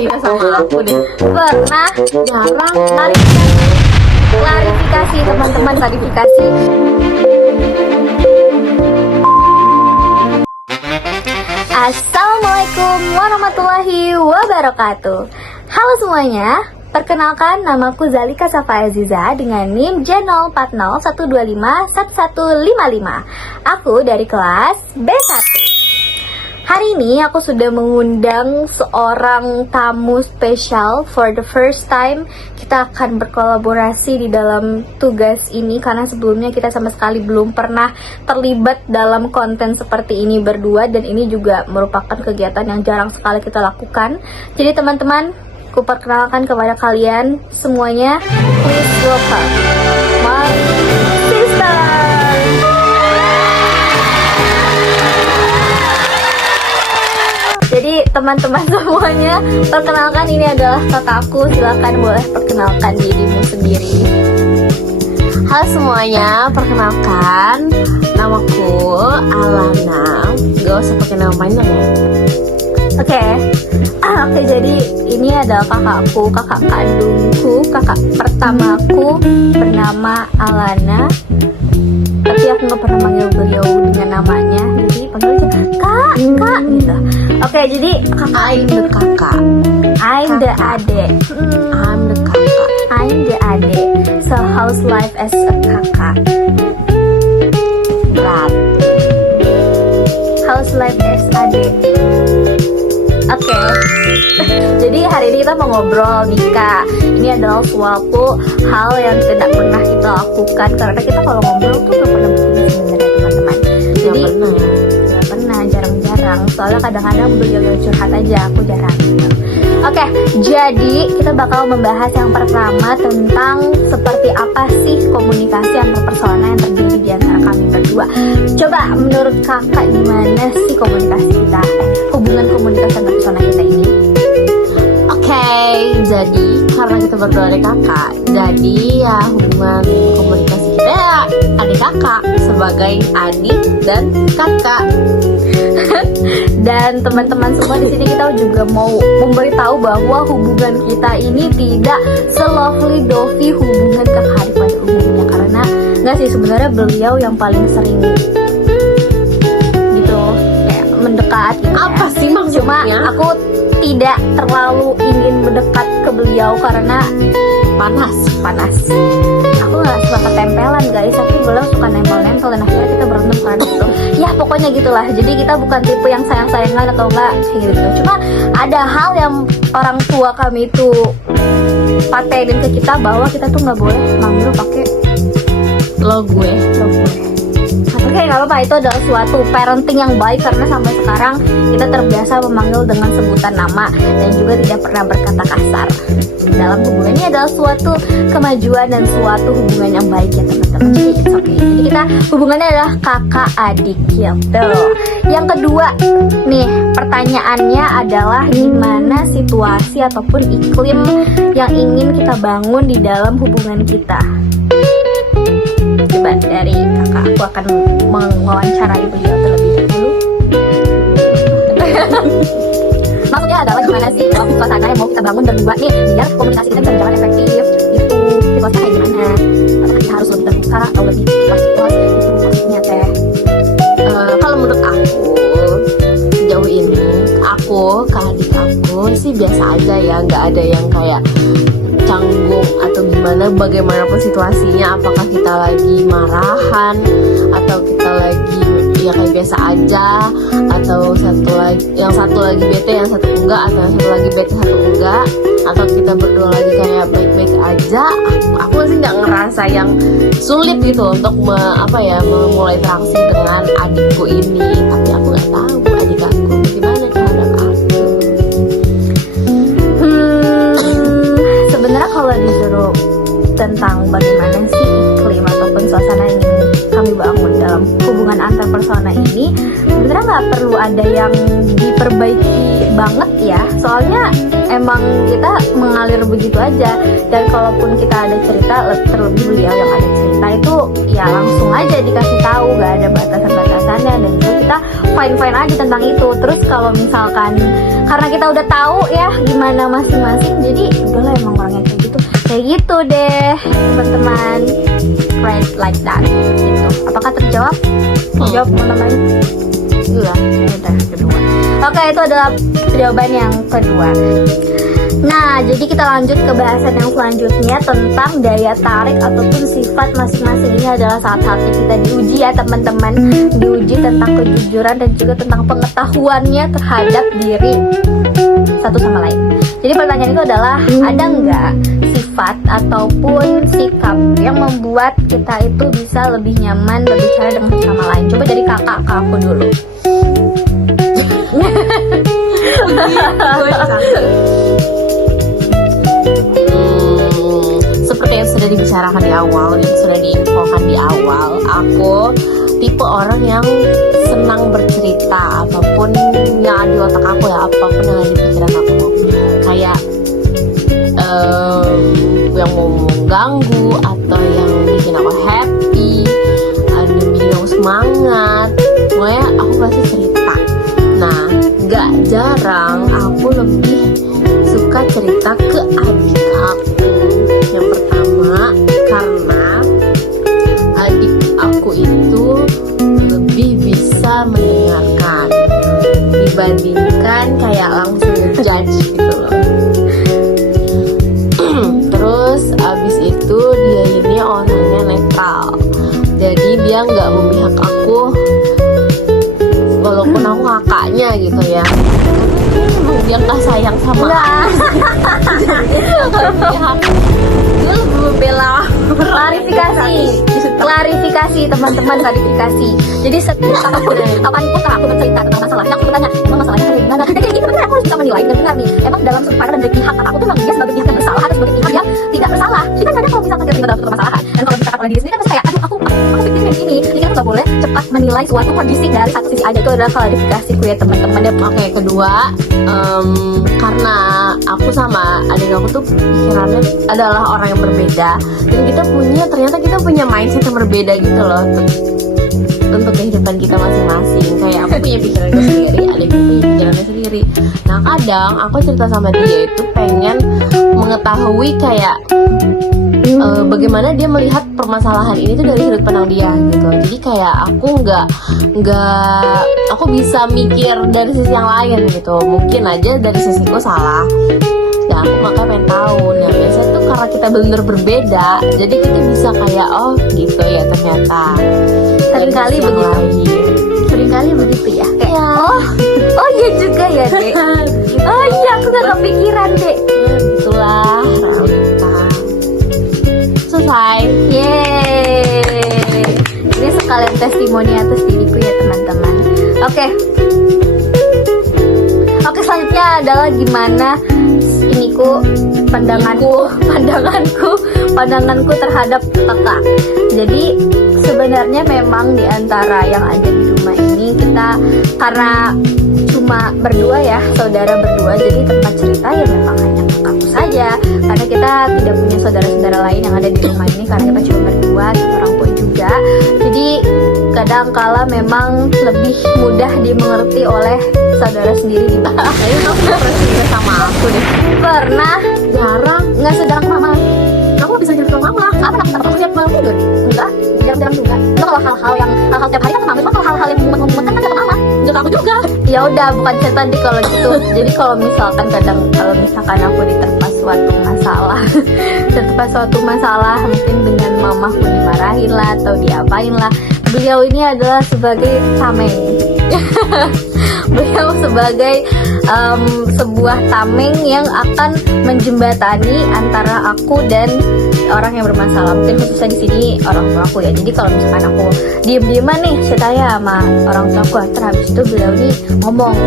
cerita sama aku deh. Pernah? Jarang. Klarifikasi teman-teman, klarifikasi. Assalamualaikum warahmatullahi wabarakatuh. Halo semuanya, perkenalkan namaku Zalika Safa Aziza dengan NIM J0401251155. Aku dari kelas B1. Hari ini aku sudah mengundang seorang tamu spesial for the first time. Kita akan berkolaborasi di dalam tugas ini karena sebelumnya kita sama sekali belum pernah terlibat dalam konten seperti ini berdua, dan ini juga merupakan kegiatan yang jarang sekali kita lakukan. Jadi teman-teman, aku perkenalkan kepada kalian semuanya, please welcome my sister. Jadi teman-teman semuanya, perkenalkan, ini adalah kakakku. Silakan boleh perkenalkan dirimu sendiri. Halo semuanya, perkenalkan namaku Alana. Gak usah pakai nama panjang ya. Oke, jadi ini adalah kakakku, kakak kandungku, kakak pertamaku bernama Alana. Tapi aku nggak pernah manggil beliau dengan namanya, jadi panggil aja kak gitu. Oke, jadi I'm the kakak. I'm the adek. I'm the kakak. I'm the adek. So how's life as a kakak? Berat. How's life as adek? Oke. Jadi hari ini kita mau ngobrol nih Kak. Ini adalah suatu hal yang tidak pernah kita lakukan karena kita kalau ngobrol tuh nggak pernah begini sebenarnya teman-teman. Jadi nggak pernah, jarang-jarang. Soalnya kadang-kadang beliau yang curhat aja, aku jarang. Oke, jadi kita bakal membahas yang pertama tentang seperti apa sih komunikasi antar persona yang terjadi di antara kami berdua. Coba menurut kakak gimana sih komunikasi kita, hubungan komunikasi antar persona kita ini? Oke, jadi karena kita berdua adik kakak, jadi ya hubungan komunikasi kita ya adik kakak sebagai adik dan kakak. Dan teman-teman semua di sini kita juga mau memberitahu bahwa hubungan kita ini tidak se-lovely dovey hubungan kakak adik pada umumnya, karena nggak sih, sebenarnya beliau yang paling sering gitu kayak mendekat gitu. Apa ya. sih maksudnya? Cuma aku tidak terlalu ingin mendekat ke beliau karena panas. Aku nggak suka ketempelan guys, tapi beliau suka nempel-nempel dan akhirnya kita berantem karena itu. Ya pokoknya gitulah. Jadi kita bukan tipe yang sayang-sayangan atau enggak kayak gitu. Cuma ada hal yang orang tua kami itu patenin ke kita bahwa kita tuh nggak boleh manggil pakai Lo gue. Oke, nggak apa-apa, itu adalah suatu parenting yang baik karena sampai sekarang kita terbiasa memanggil dengan sebutan nama dan juga tidak pernah berkata kasar. Dalam hubungan ini adalah suatu kemajuan dan suatu hubungan yang baik ya teman-teman. Jadi it's okay. Jadi kita hubungannya adalah kakak adik gitu. Yang kedua nih, pertanyaannya adalah gimana situasi ataupun iklim yang ingin kita bangun di dalam hubungan kita. Coba dari kakak, aku akan mewawancarai beliau terlebih dahulu. Maksudnya adalah gimana sih suasana yang mau kita bangun berdua nih biar komunikasi kita bisa berjalan efektif gitu. Situasinya kayak gimana? Apakah kita harus lebih terbuka atau lebih ikhlas gitu maksudnya teh? Kalau menurut aku sejauh ini aku ke adik aku sih biasa aja ya, nggak ada yang kayak canggung atau gimana, bagaimanapun situasinya, apakah kita lagi marahan atau kita lagi ya kayak biasa aja, atau yang satu lagi bete yang satu enggak, atau yang satu lagi bete satu enggak, atau kita berdua lagi kayak baik-baik aja. Aku sih nggak ngerasa yang sulit gitu untuk memulai interaksi dengan adikku ini, tapi aku nggak tahu adik aku gimana terhadap aku. Sebenarnya kalau disuruh tentang bagaimana sih iklim ataupun suasana yang ingin kami bangun dalam hubungan antar persona ini, sebenarnya nggak perlu ada yang diperbaiki banget ya, soalnya emang kita mengalir begitu aja. Dan kalaupun kita ada cerita, terlebih beliau yang ada cerita itu ya langsung aja dikasih tahu, nggak ada batasan-batasan pikirannya, dan juga kita fine aja tentang itu. Terus kalau misalkan karena kita udah tahu ya gimana masing-masing, jadi udahlah emang orangnya kayak gitu deh teman-teman. Right, like that gitu. Apakah terjawab? Jawab teman-teman. Iya. Udah kedua. Oke, itu adalah jawaban yang kedua. Nah, jadi kita lanjut ke bahasan yang selanjutnya tentang daya tarik ataupun sifat masing-masing. Ini adalah saat-saatnya kita diuji ya teman-teman. Diuji tentang kejujuran dan juga tentang pengetahuannya terhadap diri satu sama lain. Jadi pertanyaan itu adalah, ada nggak sifat ataupun sikap yang membuat kita itu bisa lebih nyaman berbicara dengan satu sama lain? Coba dari kakak ke aku dulu. Seperti yang sudah dibicarakan di awal, yang sudah diinfokan di awal, aku tipe orang yang senang bercerita apapun yang ada di otak aku ya, apapun yang ada di pikiran aku, kayak yang mau mengganggu atau yang bikin aku happy, ada yang bikin aku semangat, pokoknya aku pasti cerita. Nah, gak jarang aku lebih suka cerita ke adik aku. Yang pertama, karena adik aku itu lebih bisa mendengarkan dibandingkan kayak langsung judge gitu loh. Terus abis itu dia ini orangnya netral, jadi dia nggak memihak aku walaupun aku kakaknya gitu ya, emang dia nggak sayang sama aku. Dia lebih membela. Klarifikasi teman-teman, klarifikasi. Jadi setiap kapanpun aku bercerita tentang masalahnya, aku bertanya, emang masalahnya kayak gimana? Dan kayak gitu benar, aku harus bisa menilai dan benar nih. Emang dalam sudut pandang dari pihak aku tuh memang dia sebagai pihak yang bersalah atau sebagai pihak yang tidak bersalah. Jadi kan kadang kalau misalkan kita dalam suatu permasalahan, dan kalau misalkan oleh diri sendiri kan pasti kayak, aduh aku pikirin ini. Jadi kita nggak boleh cepat menilai suatu kondisi dari satu sisi aja. Itu adalah klarifikasiku ya teman-teman. Dan Oke, kedua, karena aku sama adik aku tuh pikirannya adalah orang yang berbeda, dan ternyata kita punya mindset yang berbeda gitu loh untuk kehidupan kita masing-masing. Kayak aku punya pikirannya sendiri, adikku punya pikirannya sendiri. Nah, kadang aku cerita sama dia itu pengen mengetahui kayak bagaimana dia melihat permasalahan ini tuh dari sudut pandang dia gitu. Jadi kayak aku aku bisa mikir dari sisi yang lain gitu. Mungkin aja dari sisiku salah, ya aku makanya pengen tahu. Nah, biasanya tuh karena kita benar berbeda, jadi kita bisa kayak, oh gitu ya ternyata. seringkali begitu ya. Kayak, Ya. oh iya juga ya dek. Oh iya, aku gak kepikiran dek. Gitulah realita. Selesai. Yeay, ini sekalian testimoni atas diriku ya teman-teman. Oke, selanjutnya adalah gimana pandanganku terhadap kakak. Jadi sebenarnya memang di antara yang ada di rumah ini, kita karena cuma berdua ya, saudara berdua, jadi tempat cerita ya memang hanya kakakku saja, karena kita tidak punya saudara-saudara lain yang ada di rumah ini, karena kita cuma berdua dan orang tua juga. Jadi kadang kala memang lebih mudah dimengerti oleh saudara sendiri di bawah. Kayaknya kamu pernah cerita sama aku deh. Pernah, Jarang. nggak sedang mama. Kamu bisa cerita sama mama. Apa aku siap bangun tidur? Enggak, jarang juga. Itu kalau hal-hal tiap hari kan mama, cuma kalau hal-hal yang membuat kan sama mama. Juga aku juga. Ya udah, bukan cerita deh kalau gitu. Jadi kalau misalkan aku diterpa suatu masalah, mungkin dengan mamaku dimarahin lah atau diapain lah, beliau ini adalah sebagai tameng. Beliau sebagai sebuah tameng yang akan menjembatani antara aku dan orang yang bermasalah. Mungkin khususnya di sini orang tua aku ya. Jadi kalau misalkan aku diem-dieman nih ceritanya sama orang tua aku, terus itu beliau nih ngomong,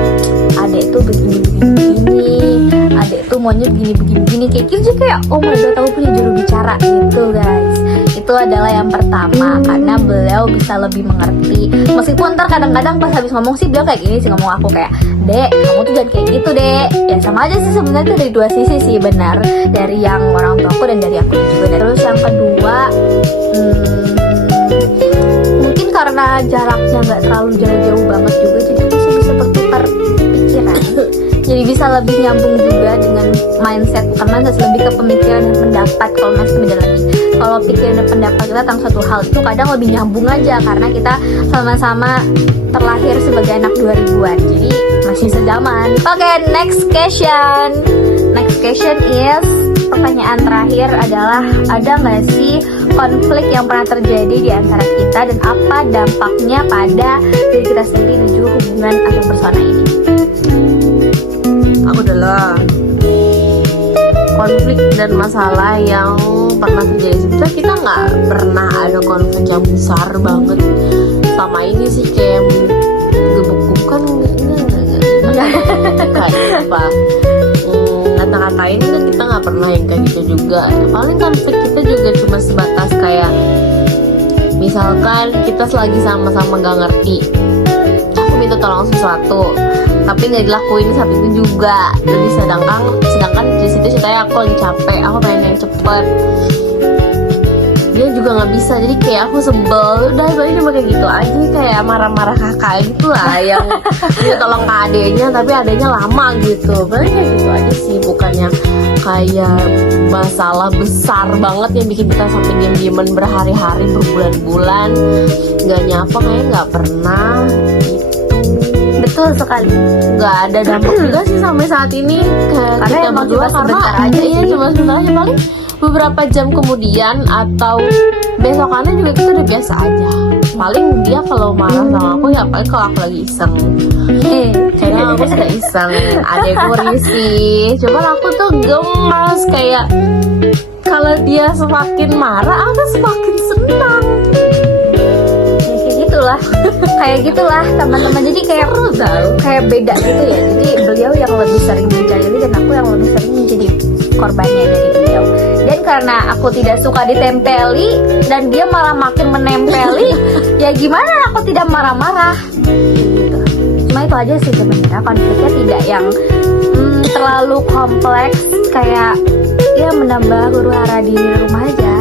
adek tuh begini, adek tuh maunya begini, kayak gitu. Jadi kayak oh my god, aku punya juru bicara gitu guys. Itu adalah yang pertama, karena beliau bisa lebih mengerti. Meskipun ntar kadang-kadang pas habis ngomong sih beliau kayak gini sih ngomong aku, kayak, dek kamu tuh jangan kayak gitu dek. Ya sama aja sih sebenarnya, itu dari dua sisi sih, benar, dari yang orang tua aku dan dari aku juga. Terus yang kedua, mungkin karena jaraknya nggak terlalu jauh-jauh banget juga, jadi masih bisa bertukar pikiran. Jadi bisa lebih nyambung juga dengan mindset, karena lebih ke pemikiran dan pendapat. Kalau masih beda lagi, kalau pikiran dan pendapat kita tentang suatu hal itu kadang lebih nyambung aja, karena kita sama-sama terlahir sebagai anak 2000-an, jadi masih sezaman. Oke, next question. Next question is, pertanyaan terakhir adalah, ada nggak sih konflik yang pernah terjadi di antara kita dan apa dampaknya pada diri kita sendiri menuju hubungan atau persona ini? Aku adalah konflik dan masalah yang pernah terjadi. Sebenarnya kita nggak pernah ada konflik yang besar banget sama ini sih, kayak gebuk-gebukan kayak apa, ngata-ngatain kan kita nggak pernah yang kayak gitu juga. Paling konflik kita juga cuma sebatas kayak misalkan kita lagi sama-sama nggak ngerti, aku minta tolong sesuatu tapi nggak dilakuin saat itu juga. Jadi sedangkan di situ ceritanya aku lagi capek, aku pengen yang cepet, dia juga nggak bisa. Jadi kayak aku sebel, udah paling cuma kayak gitu aja, kayak marah-marah kakak gitu lah yang dia tolong ke adeknya tapi adeknya lama gitu. Paling kayak gitu aja sih, bukannya kayak masalah besar banget yang bikin kita sampai diem-dieman berhari-hari, berbulan-bulan nggak nyapa, kayaknya nggak pernah gitu. Betul sekali. Nggak ada dampak juga sih sampai saat ini kayak Karena kita emang berdua, cuma karena sebentar aja iya sih. cuma sebentar aja, paling beberapa jam kemudian atau besokannya juga kita udah biasa aja. Paling dia kalau marah sama aku ya paling kalau aku lagi iseng, kadang aku suka iseng, adekku risih, cuman aku tuh gemas, kayak kalau dia semakin marah aku semakin senang. Kayak gitulah teman-teman. Jadi kayak beda gitu ya. Jadi beliau yang lebih sering menjalani dan aku yang lebih sering menjadi korbannya dari beliau. Dan karena aku tidak suka ditempeli dan dia malah makin menempeli, ya gimana aku tidak marah-marah gitu. Cuma itu aja sih sebenarnya, konfliknya tidak yang terlalu kompleks, kayak ya menambah huru hara di rumah aja.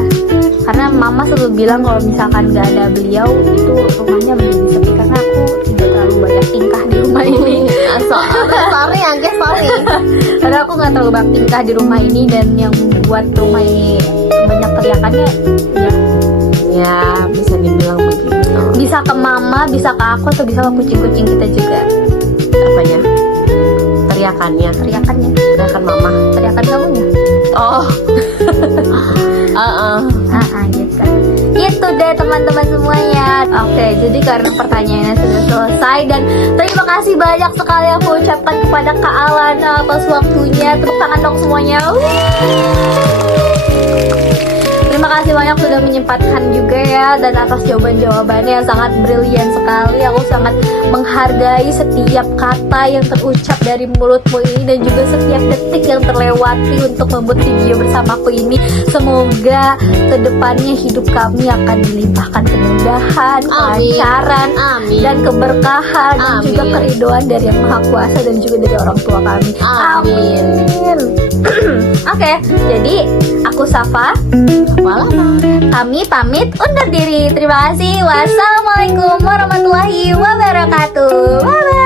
Karena mama selalu bilang kalau misalkan gak ada beliau itu rumahnya menjadi sepi, karena aku tidak terlalu banyak tingkah di rumah ini. Sorry Angge, sorry. Karena aku gak terlalu banyak tingkah di rumah ini, dan yang membuat rumah ini banyak teriakannya Ya bisa dibilang begitu. bisa ke mama, bisa ke aku, atau bisa ke kucing-kucing kita juga. Apanya? Teriakannya teriakan mama, Teriakan kamunya. oh Gitu. Itu deh teman-teman semuanya. Oke, jadi karena pertanyaannya sudah selesai, dan terima kasih banyak sekali aku ucapkan kepada Kak Alana atas waktunya. Tepuk tangan dong semuanya. Terima kasih banyak sudah menyempatkan juga ya, dan atas jawaban-jawabannya yang sangat brilian sekali. Aku sangat menghargai setiap kata yang terucap dari mulutmu ini, dan juga setiap detik yang terlewati untuk membuat video bersamaku ini. Semoga kedepannya hidup kami akan dilimpahkan kemudahan, kelancaran, dan keberkahan, dan juga keridoan dari Yang Maha Kuasa dan juga dari orang tua kami. Amin. Oke, jadi aku Safa, kami pamit undur diri. Terima kasih. Wassalamualaikum warahmatullahi wabarakatuh. Bye bye.